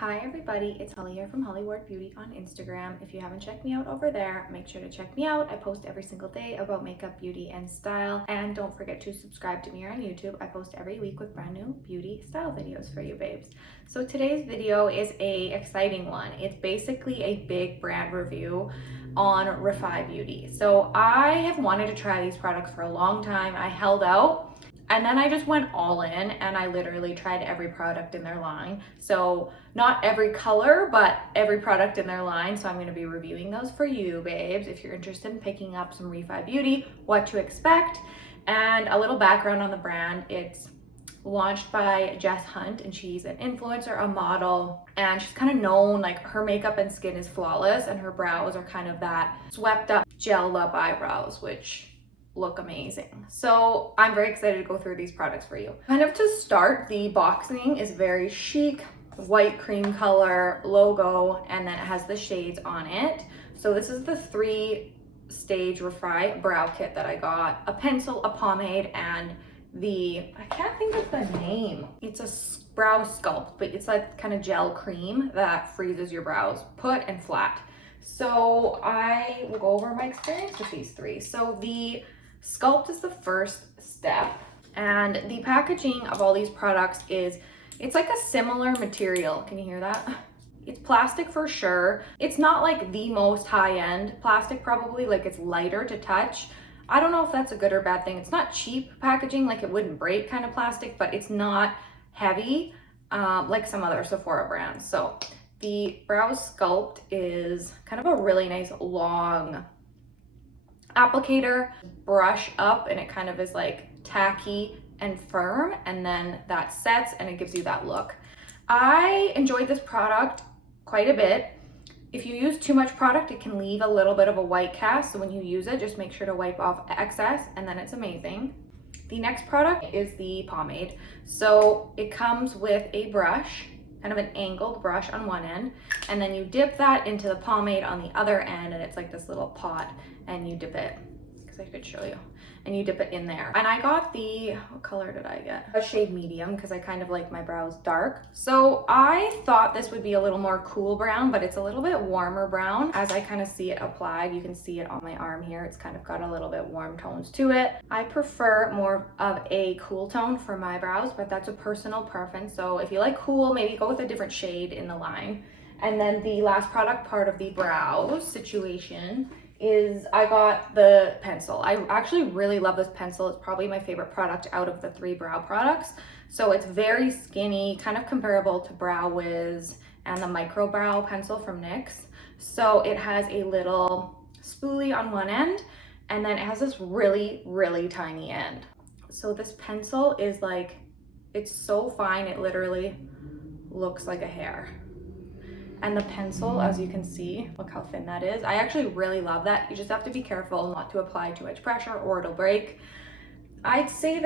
Hi everybody, it's Holly here from Hollkward Beauty on Instagram. If you haven't checked me out over there, make sure to check me out. I post every single day about makeup, beauty, and style. And don't forget to subscribe to me here on YouTube. I post every week with brand new beauty style videos for you babes. So today's video is a exciting one. It's basically a big brand review on Refy Beauty. So I have wanted to try these products for a long time. I held out. And then I just went all in and I literally tried every product in their line. So not every color, but every product in their line. So I'm gonna be reviewing those for you, babes. If you're interested in picking up some Refy Beauty, what to expect, and a little background on the brand. It's launched by Jess Hunt, and she's an influencer, a model, and she's kind of known, like her makeup and skin is flawless and her brows are kind of that swept up, gelled up eyebrows, which look amazing. So I'm very excited to go through these products for you. Kind of to start, the boxing is very chic, white cream color logo, and then it has the shades on it. So this is the 3-stage Refy brow kit that I got. A pencil, a pomade, and I can't think of the name. It's a brow sculpt, but it's like kind of gel cream that freezes your brows, put and flat. So I will go over my experience with these three. So the Sculpt is the first step, and the packaging of all these products it's like a similar material. Can you hear that? It's plastic for sure. It's not like the most high-end plastic, probably, like it's lighter to touch. I don't know if that's a good or bad thing. It's not cheap packaging, like it wouldn't break kind of plastic, but it's not heavy like some other Sephora brands. So the Brow Sculpt is kind of a really nice long applicator, brush up, and it kind of is like tacky and firm, and then that sets and it gives you that look. I enjoyed this product quite a bit. If you use too much product, it can leave a little bit of a white cast, so when you use it, just make sure to wipe off excess, and then it's amazing. The next product is the pomade. So it comes with a brush, kind of an angled brush on one end, and then you dip that into the pomade on the other end, and it's like this little pot, and you dip it, because I could show you, and you dip it in there. And I got what color did I get? A shade medium, because I kind of like my brows dark. So I thought this would be a little more cool brown, but it's a little bit warmer brown. As I kind of see it applied, you can see it on my arm here. It's kind of got a little bit warm tones to it. I prefer more of a cool tone for my brows, but that's a personal preference. So if you like cool, maybe go with a different shade in the line. And then the last product part of the brows situation is I got the pencil. I actually really love this pencil. It's probably my favorite product out of the 3 brow products. So it's very skinny, kind of comparable to Brow Wiz and the micro brow pencil from NYX. So it has a little spoolie on one end, and then it has this really, really tiny end. So this pencil is like, it's so fine, it literally looks like a hair. And the pencil, as you can see, look how thin that is. I actually really love that. You just have to be careful not to apply too much pressure or it'll break. I'd say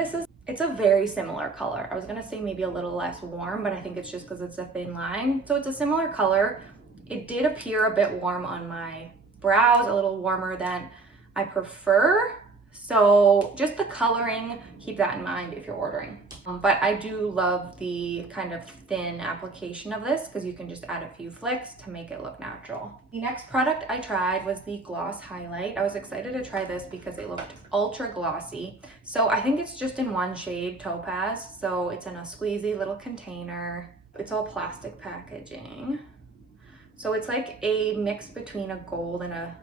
it's a very similar color. I was gonna say maybe a little less warm, but I think it's just because it's a thin line. So it's a similar color. It did appear a bit warm on my brows, a little warmer than I prefer. So just the coloring, keep that in mind if you're ordering. But I do love the kind of thin application of this, because you can just add a few flicks to make it look natural. The next product I tried was the gloss highlight. I was excited to try this because it looked ultra glossy. So I think it's just in one shade, Topaz. So it's in a squeezy little container. It's all plastic packaging. So it's like a mix between a gold and a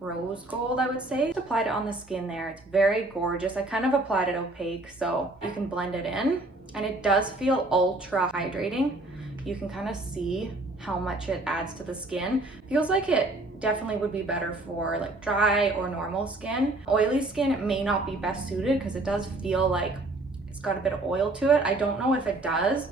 rose gold, I would say. Just applied it on the skin there. It's very gorgeous. I kind of applied it opaque so you can blend it in, and it does feel ultra hydrating. You can kind of see how much it adds to the skin. Feels like it definitely would be better for like dry or normal skin. Oily skin, it may not be best suited because it does feel like it's got a bit of oil to it. I don't know if it does,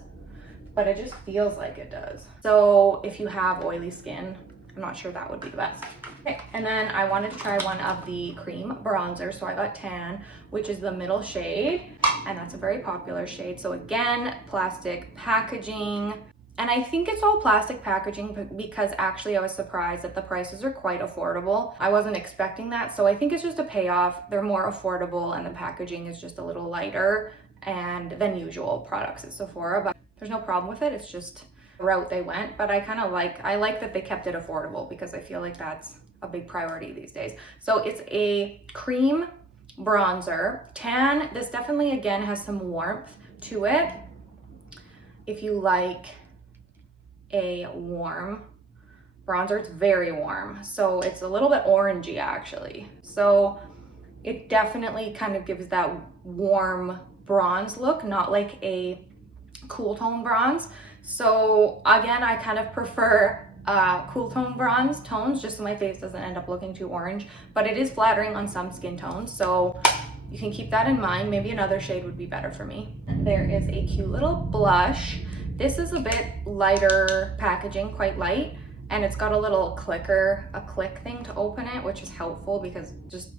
but it just feels like it does. So if you have oily skin, I'm not sure that would be the best. Okay, and then I wanted to try one of the cream bronzer, so I got Tan, which is the middle shade, and that's a very popular shade. So again, plastic packaging, and I think it's all plastic packaging because actually I was surprised that the prices are quite affordable. I wasn't expecting that, so I think it's just a payoff. They're more affordable, and the packaging is just a little lighter than usual products at Sephora, but there's no problem with it. It's just route they went, but I like that they kept it affordable because I feel like that's a big priority these days. So it's a cream bronzer, tan. This definitely, again, has some warmth to it. If you like a warm bronzer, it's very warm. So it's a little bit orangey actually. So it definitely kind of gives that warm bronze look, not like a cool tone bronze. So again, I kind of prefer cool tone bronze tones just so my face doesn't end up looking too orange, but it is flattering on some skin tones. So you can keep that in mind. Maybe another shade would be better for me. There is a cute little blush. This is a bit lighter packaging, quite light, and it's got a little click thing to open it, which is helpful because just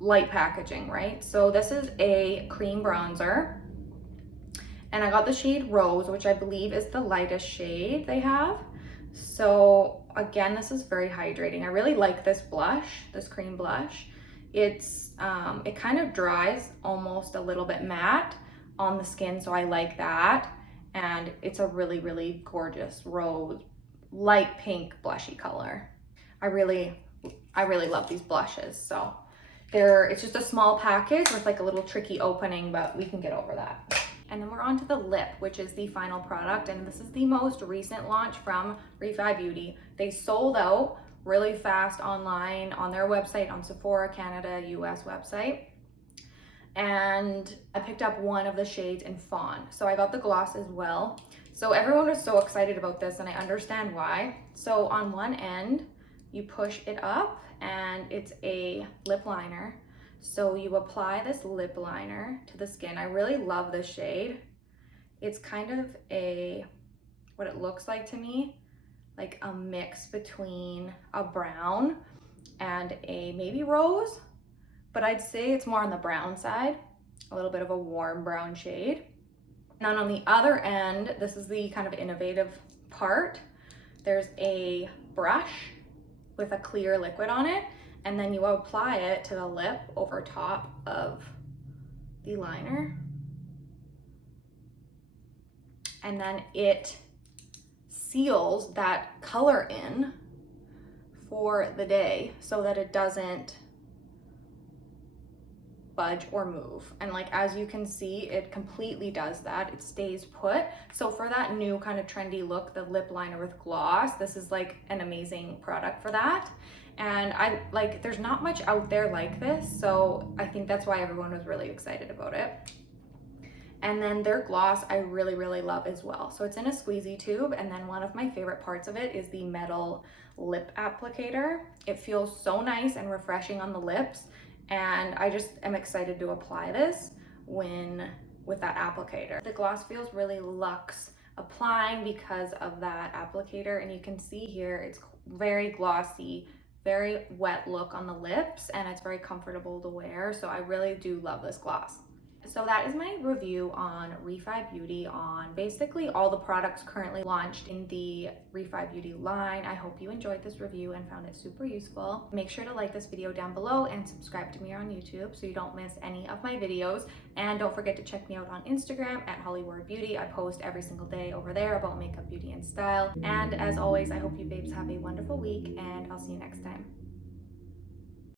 light packaging, right? So this is a cream bronzer, and I got the shade Rose, which I believe is the lightest shade they have. So again, this is very hydrating. I really like this blush, this cream blush. It's it kind of dries almost a little bit matte on the skin, so I like that. And it's a really, really gorgeous rose, light pink blushy color. I really love these blushes. So it's just a small package with like a little tricky opening, but we can get over that. And then we're on to the lip, which is the final product. And this is the most recent launch from Refy Beauty. They sold out really fast online on their website, on Sephora Canada, US website. And I picked up one of the shades in Fawn. So I got the gloss as well. So everyone was so excited about this, and I understand why. So on one end, you push it up and it's a lip liner. So you apply this lip liner to the skin. I really love this shade. It's kind of what it looks like to me, like a mix between a brown and a maybe rose, but I'd say it's more on the brown side, a little bit of a warm brown shade. And then on the other end, this is the kind of innovative part. There's a brush with a clear liquid on it, and then you apply it to the lip over top of the liner. And then it seals that color in for the day so that it doesn't budge or move. And like, as you can see, it completely does that. It stays put. So for that new kind of trendy look, the lip liner with gloss, this is like an amazing product for that. And there's not much out there like this, so I think that's why everyone was really excited about it. And then their gloss I really, really love as well. So it's in a squeezy tube, and then one of my favorite parts of it is the metal lip applicator. It feels so nice and refreshing on the lips, and I just am excited to apply this with that applicator. The gloss feels really luxe applying because of that applicator, and you can see here it's very glossy, very wet look on the lips, and it's very comfortable to wear. So I really do love this gloss. So that is my review on Refy Beauty, on basically all the products currently launched in the Refy Beauty line. I hope you enjoyed this review and found it super useful. Make sure to like this video down below and subscribe to me on YouTube so you don't miss any of my videos. And don't forget to check me out on Instagram at hollkward beauty. I post every single day over there about makeup, beauty, and style. And as always, I hope you babes have a wonderful week, and I'll see you next time.